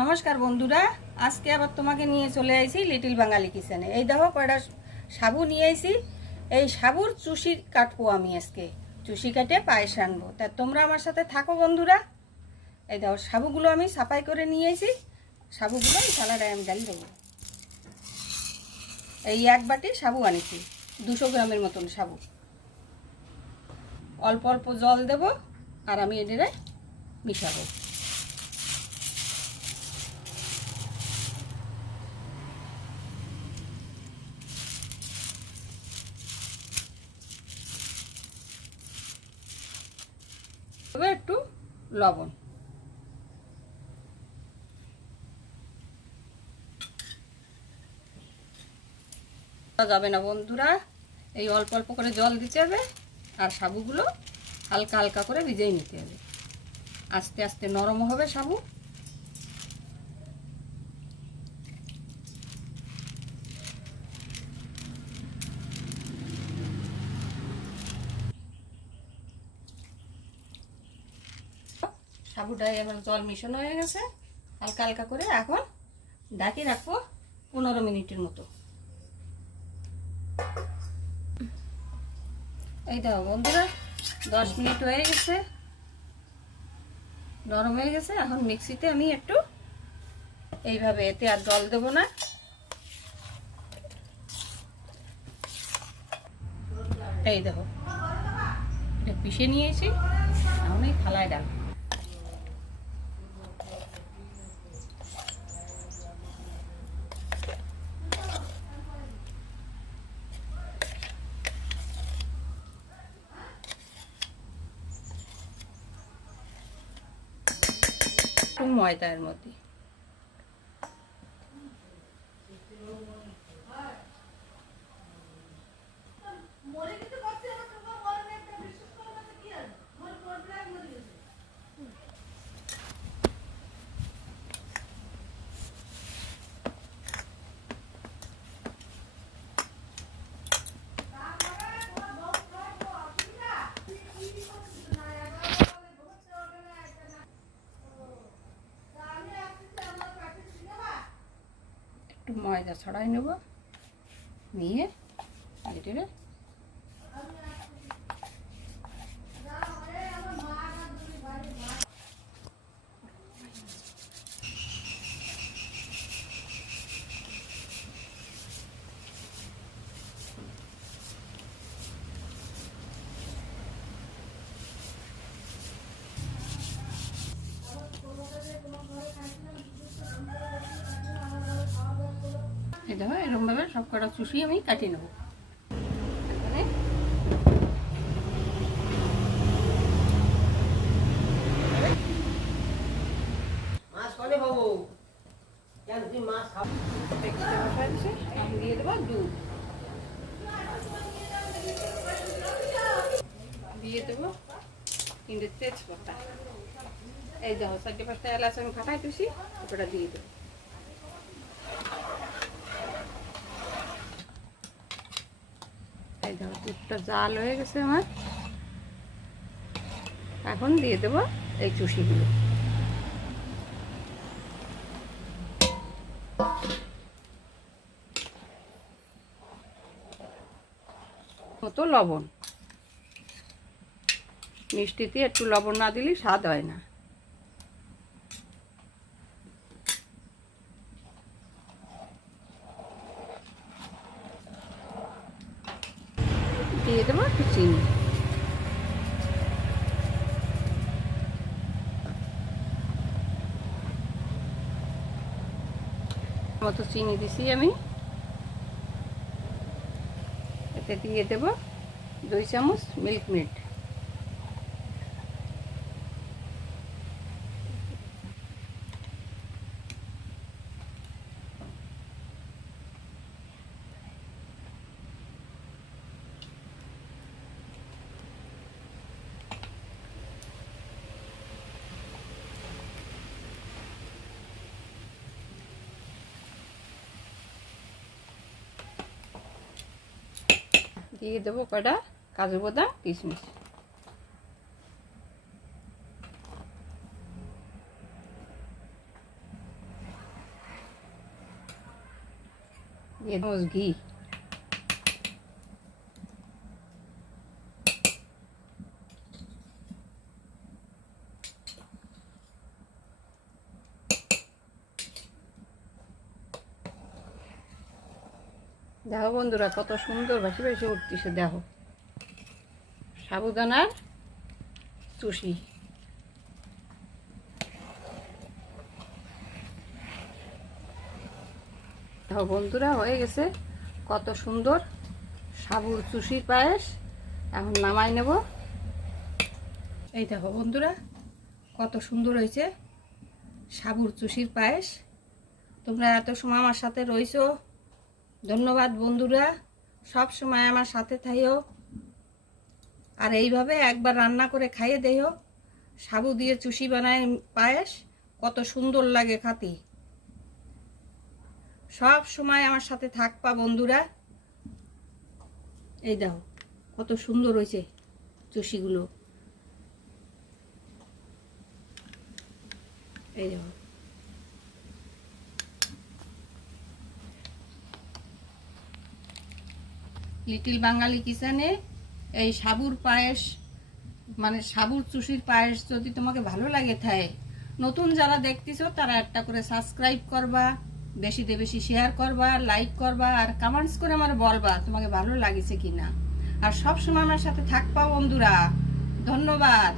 নমস্কার বন্ধুরা, আজকে আবার তোমাকে নিয়ে চলে আইছি লিটল বাঙালি কিচেনে। এই দেখো কয়টা সাবু নিয়ে আইছি। এই সাবুর চুষি কাটবো আমি আজকে, চুষি কাটে পায়েস রানবো। তা তোমরা আমার সাথে থাকো বন্ধুরা। এই দেখো সাবুগুলো আমি সাফাই করে নিয়ে আইছি। সাবুগুলো এই থালাটায় আমি ডাল দেবো। এই এক বাটি সাবু আনিছি, 200 গ্রামের মতন সাবু। অল্প অল্প জল দেব আর আমি এটারে মিশাবো। একটু লবণ, যাবে না বন্ধুরা, এই অল্প অল্প করে জল দিতে হবে আর সাবুগুলো হালকা হালকা করে ভিজিয়ে নিতে হবে। আস্তে আস্তে নরম হবে সাবু। সাবুটাই এবার জল মিশানো হয়ে গেছে হালকা হালকা করে। এখন ঢাকি রাখবো 15 মিনিটের মতো। এই দেখো বন্ধুরা, 10 মিনিট হয়ে গেছে, নরম হয়ে গেছে। এখন মিক্সিতে আমি একটু এইভাবে, এতে আর জল দেবো না, এই দেখো এটা পিষে নিয়েছি। এখন এই থালায় ডাল ময়দার মধ্যে একটু ময়দা ছড়াই নেব, নিয়ে এটারে এই দেখো এরকমভাবে সব কটা চুষি আমি কাটিয়ে নেব। দিয়ে দেবো দুধ, দিয়ে দেবো 3টে তেজপাতা। এই দেখো 4-5টা এলাচ আমি ফাটাই দিছি, ওটা দিয়ে দেবো। এই দেখো দুধটা জাল হয়ে গেছে আমার। এখন দিয়ে দেবো এই চুষিগুলো, মতো লবণ। মিষ্টিতে একটু লবণ না দিলে স্বাদ হয় না। দিয়ে দেবো একটু চিনি, মতো চিনি দিছি আমি। এতে দিয়ে দেব 2 চামচ মিল্ক মেড। দিয়ে দেবো কটা কাজু বাদাম কিশমিশ। দিয়ে দেবো ঘি। দেখো বন্ধুরা কত সুন্দর ভাসি ভাসি উঠতেছে, দেখো সাবুদানার চুষি। দেখো বন্ধুরা হয়ে গেছে কত সুন্দর সাবুর চুষির পায়েস। এখন নামাই নেব। এই দেখো বন্ধুরা কত সুন্দর হয়েছে সাবুর চুষির পায়েস। তোমরা এত সময় আমার সাথে রইছো, ধন্যবাদ বন্ধুরা। সব সময় আমার সাথে থাইও, আর এইভাবে একবার রান্না করে খাইয়ে দেও। সাবু দিয়ে চুষি বানায় পায়েস, কত সুন্দর লাগে খাতে। সব সময় আমার সাথে থাকবা বন্ধুরা। এই দেখো কত সুন্দর হয়েছে চুষিগুলো। এই দেখো লিটিল বাঙালি কিচেনে এই সাবুর পায়েস, মানে সাবুর চুষির পায়েস যদি তোমাকে ভালো লাগে থাকে, নতুন যারা দেখতেছো তারা একটা করে সাবস্ক্রাইব করবা, বেশিতে বেশি শেয়ার করবা, লাইক করবা, আর কমেন্টস করে আমার বলবা তোমাকে ভালো লাগেছে কিনা। আর সব সময় আমার সাথে থাকবা বন্ধুরা। ধন্যবাদ।